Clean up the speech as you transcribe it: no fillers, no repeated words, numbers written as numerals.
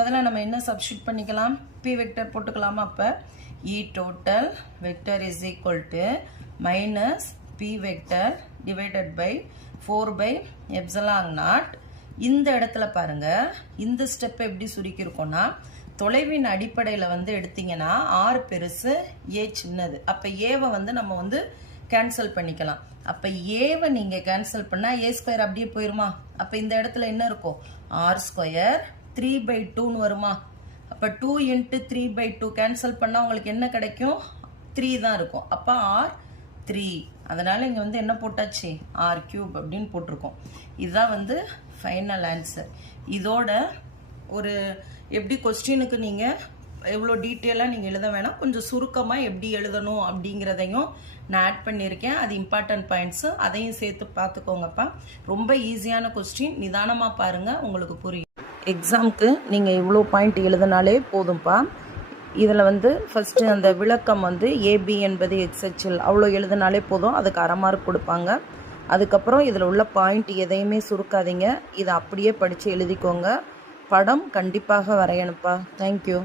அதில் நம்ம என்ன சப்ஸ்டியூட் பண்ணிக்கலாம், பி வெக்டர் போட்டுக்கலாமா. அப்போ E total vector is equal to minus B vector divided by 4/ε0. இந்த இடத்துல பாருங்க, இந்த ஸ்டெப் எப்படி சுருக்கியிருக்கோம்னா, தொலைவின் அடிப்படையில் வந்து எடுத்தீங்கன்னா ஆர் பெருசு ஏ சின்னது. அப்போ ஏவை வந்து நம்ம வந்து கேன்சல் பண்ணிக்கலாம். அப்போ ஏவை நீங்கள் கேன்சல் பண்ணால் ஏ ஸ்கொயர் அப்படியே போயிருமா. அப்போ இந்த இடத்துல என்ன இருக்கும், ஆர் ஸ்கொயர் 3/2ன்னு வருமா. அப்போ 2 × 3/2 கேன்சல் பண்ணால் உங்களுக்கு என்ன கிடைக்கும், 3 தான் இருக்கும். அப்போ ஆர் 3. அதனால் இங்கே வந்து என்ன போட்டாச்சு, r³ அப்படின்னு போட்டிருக்கோம். இதுதான் வந்து ஃபைனல் ஆன்சர். இதோட ஒரு எப்படி கொஸ்டினுக்கு நீங்கள் எவ்வளோ டீட்டெயிலாக நீங்கள் எழுத வேணாம், கொஞ்சம் சுருக்கமாக எப்படி எழுதணும் அப்படிங்கிறதையும் நான் ஆட் பண்ணியிருக்கேன். அது இம்பார்ட்டன்ட் பாயிண்ட்ஸு, அதையும் சேர்த்து பார்த்துக்கோங்கப்பா. ரொம்ப ஈஸியான கொஸ்டின், நிதானமாக பாருங்கள், உங்களுக்கு புரியும். எக்ஸாமுக்கு நீங்கள் இவ்வளோ பாயிண்ட் எழுதினாலே போதும்ப்பா. இதில் வந்து ஃபஸ்ட்டு அந்த விளக்கம் வந்து ஏபி என்பது எக்ஸ்ஹெச்எல் அவ்வளோ எழுதினாலே போதும், அதுக்கு 1/2 மார்க் கொடுப்பாங்க. அதுக்கப்புறம் இதில் உள்ள பாயிண்ட் எதையுமே சுருக்காதீங்க, இதை அப்படியே படித்து எழுதிக்கோங்க. படம் கண்டிப்பாக வரையணுப்பா. தேங்க்யூ.